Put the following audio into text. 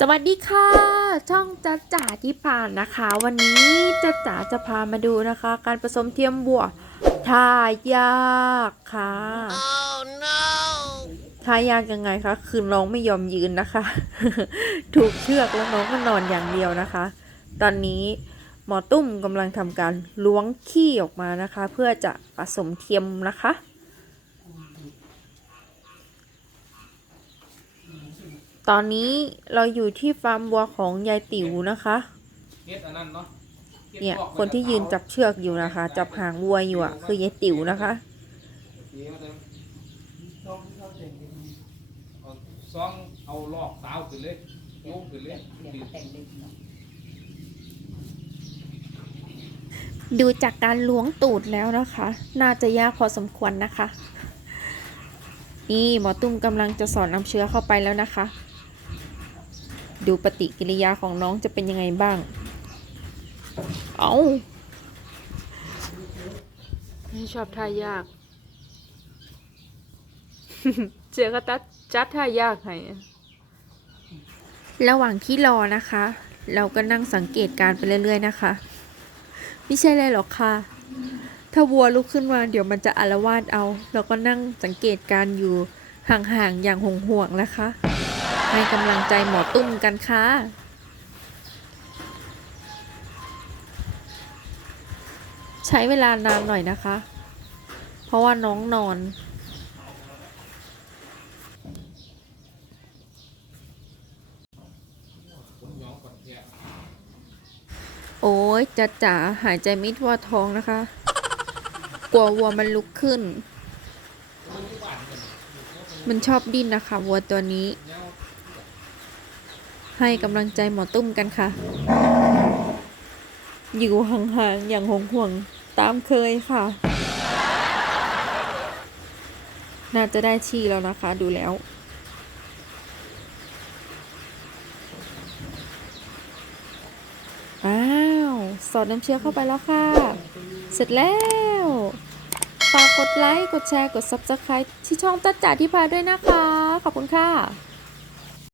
สวัสดีค่ะ ช่องจ้าจ๋าที่ผ่านนะคะ วันนี้จ้าจ๋าจะพามาดูนะคะ การผสมเทียมบัวท่ายากค่ะ Oh no! ท่ายากยังไงคะคือน้องไม่ยอมยืนนะคะ ถูกเชือกแล้วน้องก็นอนอย่างเดียวนะคะ ตอนนี้หมอตุ้มกำลังทำการล้วงขี้ออกมานะคะ เพื่อจะผสมเทียมนะคะ ตอนนี้เราอยู่ที่ฟาร์มวัวของยายติ๋วนะคะเฮ็ดอันนั้นเนาะฮ็ดเนี่ยพวกคนที่ยืนจับเชือกอยู่นะคะ จับหางวัวอยู่อะ คือยายติ๋วนะคะเดี๋ยวเดี๋ยวเอาซองเอาลอกสาวขึ้นเลยโยงขึ้นเลยติดดูจากการล้วงตูดแล้วนะคะ น่าจะยากพอสมควรนะคะ นี่หมอตุ้มกำลังจะสอนน้ำเชื้อเข้าไปแล้วนะคะ ดูปฏิกิริยาของน้องจะเป็นยังไงบ้าง เอาไม่ชอบท่ายาก เจอก็ตัดจัดท่ายากให้ระหว่างที่รอนะคะ เราก็นั่งสังเกตการณ์ไปเรื่อยๆนะคะ ไม่ใช่เลยหรอกค่ะ ถ้าวัวลุกขึ้นมาเดี๋ยวมันจะอารวาสเอา เราก็นั่งสังเกตการณ์อยู่ห่างๆอย่างห่วงๆนะคะ ให้กำลังใจหมอตุ้มกันค่ะใช้เวลานานหน่อยนะคะ เพราะว่าน้องนอน โอ้ยจ๋าจ๋าหายใจไม่ทั่วท้องนะคะ กลัววัวมันลุกขึ้น มันชอบดิ้นนะคะ วัวตัวนี้ ให้กำลังใจหมอตุ้มกันค่ะ อยู่ห่างๆอย่างห่วงๆตามเคยค่ะ น่าจะได้ที่แล้วนะคะดูแล้วอ้าวสอดน้ำเชื้อเข้าไปแล้วค่ะ เสร็จแล้ว ฝากกดไลค์ กดแชร์ กด Subscribe ที่ช่องตัดจ่าที่พาด้วยนะคะ ขอบคุณค่ะ